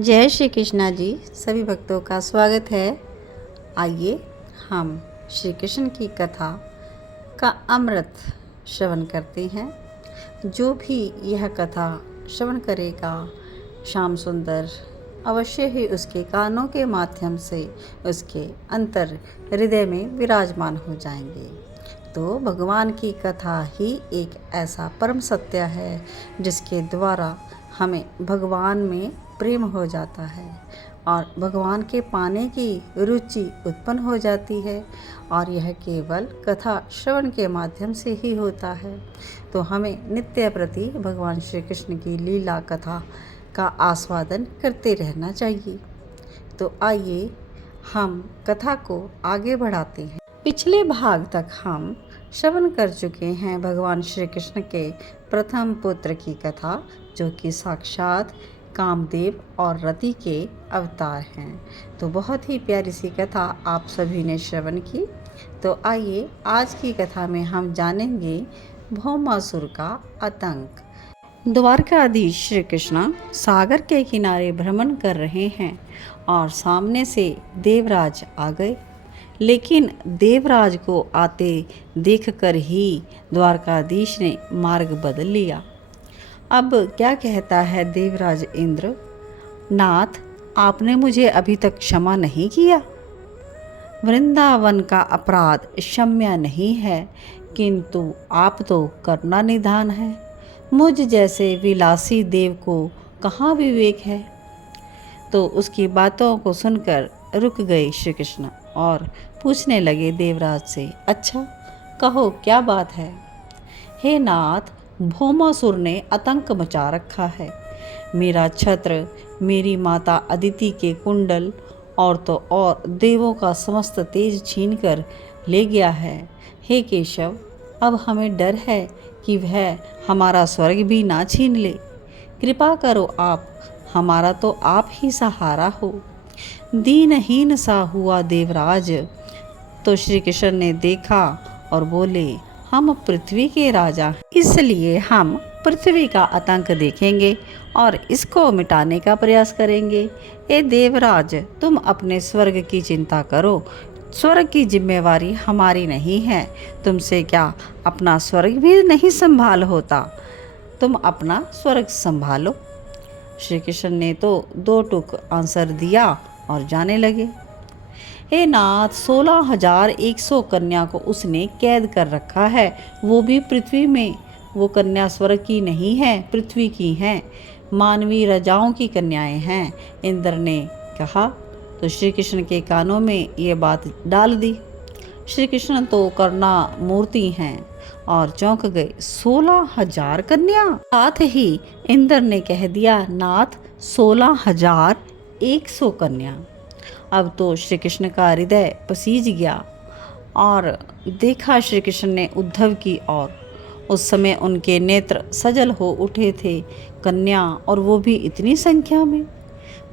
जय श्री कृष्णा जी। सभी भक्तों का स्वागत है। आइए हम श्री कृष्ण की कथा का अमृत श्रवण करते हैं। जो भी यह कथा श्रवण करेगा श्याम सुंदर अवश्य ही उसके कानों के माध्यम से उसके अंतर हृदय में विराजमान हो जाएंगे। तो भगवान की कथा ही एक ऐसा परम सत्य है जिसके द्वारा हमें भगवान में प्रेम हो जाता है और भगवान के पाने की रुचि उत्पन्न हो जाती है। और यह केवल कथा श्रवण के माध्यम से ही होता है। तो हमें नित्य प्रति भगवान श्री कृष्ण की लीला कथा का आस्वादन करते रहना चाहिए। तो आइए हम कथा को आगे बढ़ाते हैं। पिछले भाग तक हम श्रवण कर चुके हैं भगवान श्री कृष्ण के प्रथम पुत्र की कथा, जो कि साक्षात कामदेव और रति के अवतार हैं। तो बहुत ही प्यारी सी कथा आप सभी ने श्रवण की। तो आइए आज की कथा में हम जानेंगे भौमासुर का आतंक। द्वारकाधीश श्री कृष्ण सागर के किनारे भ्रमण कर रहे हैं और सामने से देवराज आ गए। लेकिन देवराज को आते देखकर ही द्वारकाधीश ने मार्ग बदल लिया। अब क्या कहता है देवराज इंद्र, नाथ आपने मुझे अभी तक क्षमा नहीं किया। वृंदावन का अपराध क्षम्य नहीं है, किंतु आप तो करना निधान है। मुझ जैसे विलासी देव को कहाँ विवेक है। तो उसकी बातों को सुनकर रुक गए श्री कृष्ण और पूछने लगे देवराज से, अच्छा कहो क्या बात है। हे नाथ, भौमासुर ने आतंक मचा रखा है। मेरा छत्र, मेरी माता अदिति के कुंडल और तो और देवों का समस्त तेज छीनकर ले गया है। हे केशव, अब हमें डर है कि वह हमारा स्वर्ग भी ना छीन ले। कृपा करो आप, हमारा तो आप ही सहारा हो। दीनहीन सा हुआ देवराज। तो श्री कृष्ण ने देखा और बोले, हम पृथ्वी के राजा हैं, इसलिए हम पृथ्वी का आतंक देखेंगे और इसको मिटाने का प्रयास करेंगे। ए देवराज, तुम अपने स्वर्ग की चिंता करो, स्वर्ग की जिम्मेवारी हमारी नहीं है। तुमसे क्या अपना स्वर्ग भी नहीं संभाल होता, तुम अपना स्वर्ग संभालो। श्री कृष्ण ने तो दो टूक आंसर दिया और जाने लगे। हे नाथ, 16,100 कन्या को उसने कैद कर रखा है, वो भी पृथ्वी में। वो कन्या स्वर्ग की नहीं है, पृथ्वी की हैं, मानवीय राजाओं की कन्याएं हैं, इंद्र ने कहा। तो श्री कृष्ण के कानों में ये बात डाल दी। श्री कृष्ण तो करुणा मूर्ति हैं और चौंक गए। 16,000 कन्या। साथ ही इंद्र ने कह दिया, नाथ 16,100 कन्या। अब तो श्री कृष्ण का हृदय पसीज गया और देखा श्री कृष्ण ने उद्धव की ओर। उस समय उनके नेत्र सजल हो उठे थे। कन्या, और वो भी इतनी संख्या में।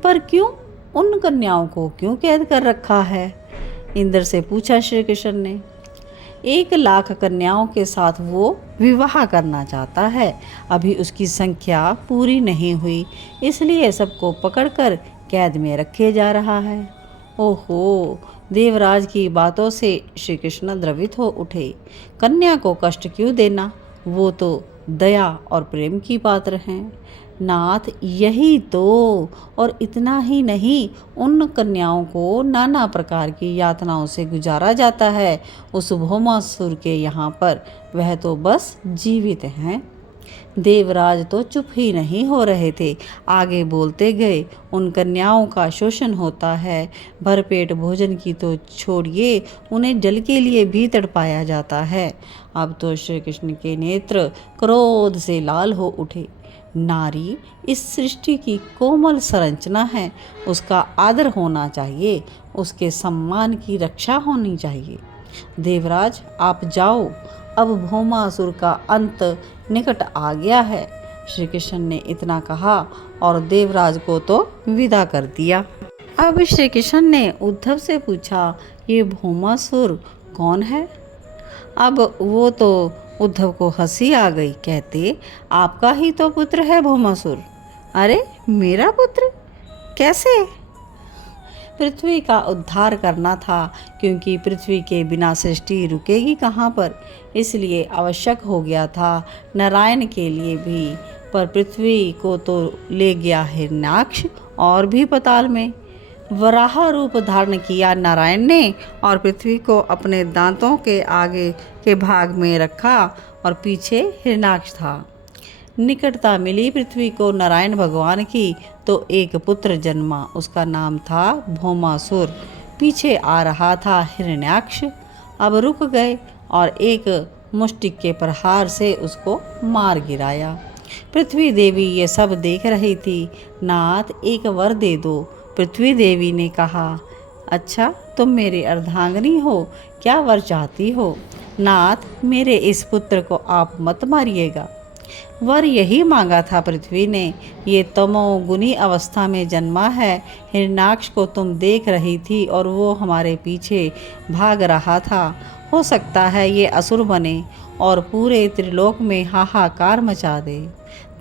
पर क्यों, उन कन्याओं को क्यों कैद कर रखा है? इंद्र से पूछा श्री कृष्ण ने। 1,00,000 कन्याओं के साथ वो विवाह करना चाहता है। अभी उसकी संख्या पूरी नहीं हुई, इसलिए सबको पकड़कर कैद में रखे जा रहा है। ओहो, देवराज की बातों से श्री कृष्ण द्रवित हो उठे। कन्या को कष्ट क्यों देना, वो तो दया और प्रेम की पात्र हैं। नाथ, यही तो, और इतना ही नहीं, उन कन्याओं को नाना प्रकार की यातनाओं से गुजारा जाता है उस भौमासुर के यहाँ पर। वह तो बस जीवित हैं। देवराज तो चुप ही नहीं हो रहे थे, आगे बोलते गए। उन कन्याओं का शोषण होता है, भरपेट भोजन की तो छोड़िए, उन्हें जल के लिए भी तड़पाया जाता है। अब तो श्री कृष्ण के नेत्र क्रोध से लाल हो उठे। नारी इस सृष्टि की कोमल संरचना है, उसका आदर होना चाहिए, उसके सम्मान की रक्षा होनी चाहिए। देवराज आप जाओ, अब भौमासुर का अंत निकट आ गया है। श्री कृष्ण ने इतना कहा और देवराज को तो विदा कर दिया। अब श्री कृष्ण ने उद्धव से पूछा, ये भौमासुर कौन है? अब वो तो उद्धव को हंसी आ गई। कहते, आपका ही तो पुत्र है भौमासुर। अरे मेरा पुत्र? कैसे? पृथ्वी का उद्धार करना था, क्योंकि पृथ्वी के बिना सृष्टि रुकेगी कहाँ पर। इसलिए आवश्यक हो गया था नारायण के लिए भी। पर पृथ्वी को तो ले गया हिरण्याक्ष और भी पाताल में। वराह रूप धारण किया नारायण ने और पृथ्वी को अपने दांतों के आगे के भाग में रखा और पीछे हिरण्याक्ष था। निकटता मिली पृथ्वी को नारायण भगवान की तो एक पुत्र जन्मा, उसका नाम था भौमासुर। पीछे आ रहा था हिरण्याक्ष, अब रुक गए और एक मुष्टिक के प्रहार से उसको मार गिराया। पृथ्वी देवी ये सब देख रही थी। नाथ, एक वर दे दो। पृथ्वी देवी ने कहा, अच्छा तुम मेरी अर्धांगिनी हो, क्या वर चाहती हो? नाथ, मेरे इस पुत्र को आप मत मारिएगा। वर यही मांगा था पृथ्वी ने। ये तमोगुनी अवस्था में जन्मा है। हिरण्याक्ष को तुम देख रही थी और वो हमारे पीछे भाग रहा था। हो सकता है ये असुर बने और पूरे त्रिलोक में हाहाकार मचा दे।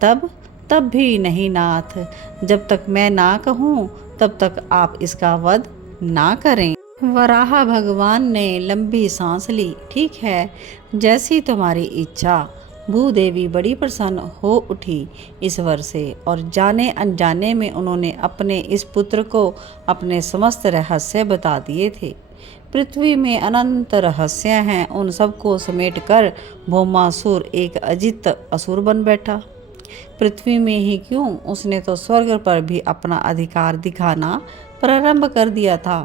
तब भी नहीं नाथ, जब तक मैं ना कहूँ तब तक आप इसका वध ना करें। वराह भगवान ने लंबी सांस ली। ठीक है, जैसी तुम्हारी इच्छा। भूदेवी बड़ी प्रसन्न हो उठी इस वर से और जाने अनजाने में उन्होंने अपने इस पुत्र को अपने समस्त रहस्य बता दिए थे। पृथ्वी में अनंत रहस्य हैं, उन सबको समेट कर भौमासुर एक अजित असुर बन बैठा। पृथ्वी में ही क्यों, उसने तो स्वर्ग पर भी अपना अधिकार दिखाना प्रारंभ कर दिया था।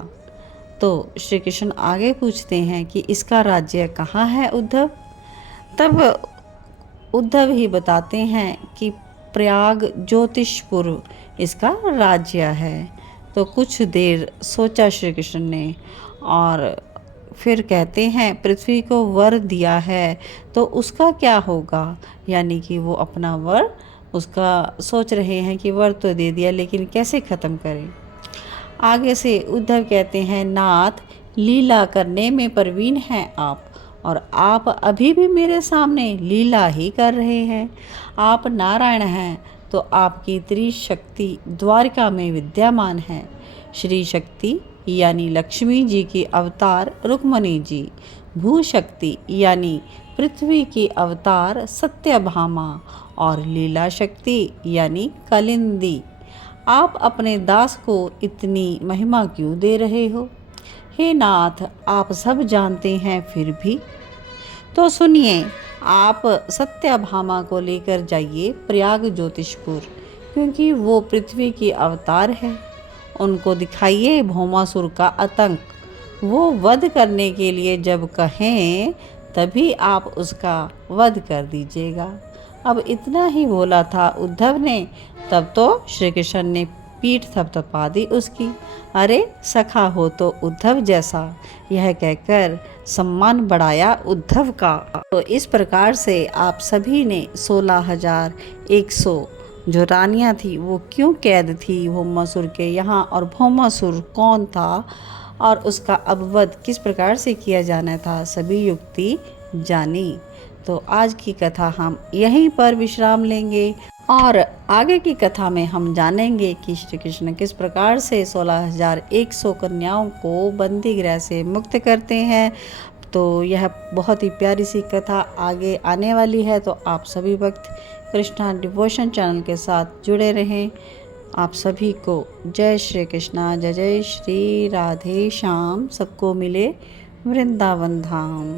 तो श्री कृष्ण आगे पूछते हैं कि इसका राज्य कहाँ है उद्धव? तब उद्धव ही बताते हैं कि प्रयाग ज्योतिषपुर इसका राज्य है। तो कुछ देर सोचा श्री कृष्ण ने और फिर कहते हैं, पृथ्वी को वर दिया है तो उसका क्या होगा? यानी कि वो अपना वर, उसका सोच रहे हैं कि वर तो दे दिया लेकिन कैसे ख़त्म करें। आगे से उद्धव कहते हैं, नाथ, लीला करने में प्रवीण हैं आप और आप अभी भी मेरे सामने लीला ही कर रहे हैं। आप नारायण हैं तो आपकी त्रिशक्ति द्वारिका में विद्यमान है। श्री शक्ति यानी लक्ष्मी जी की अवतार रुक्मणी जी, भूशक्ति यानी पृथ्वी की अवतार सत्यभामा और लीला शक्ति यानी कालिंदी। आप अपने दास को इतनी महिमा क्यों दे रहे हो? हे नाथ, आप सब जानते हैं फिर भी। तो सुनिए, आप सत्यभामा को लेकर जाइए प्रयाग ज्योतिषपुर, क्योंकि वो पृथ्वी की अवतार है। उनको दिखाइए भौमासुर का आतंक। वो वध करने के लिए जब कहें तभी आप उसका वध कर दीजिएगा। अब इतना ही बोला था उद्धव ने, तब तो श्री कृष्ण ने पीठ थपथपा दी उसकी। अरे सखा हो तो उद्धव जैसा, यह कहकर सम्मान बढ़ाया उद्धव का। तो इस प्रकार से आप सभी ने 16,100 जो रानियां थी वो क्यों कैद थी भौमासुर के यहाँ, और भौमासुर कौन था और उसका अववध किस प्रकार से किया जाना था, सभी युक्ति जानी। तो आज की कथा हम यहीं पर विश्राम लेंगे और आगे की कथा में हम जानेंगे कि श्री कृष्ण किस प्रकार से 16,100 कन्याओं को बंदी गृह से मुक्त करते हैं। तो यह बहुत ही प्यारी सी कथा आगे आने वाली है। तो आप सभी वक्त कृष्णा डिवोशन चैनल के साथ जुड़े रहें। आप सभी को जय श्री कृष्णा, जय जय श्री राधे श्याम। सबको मिले वृंदावन धाम।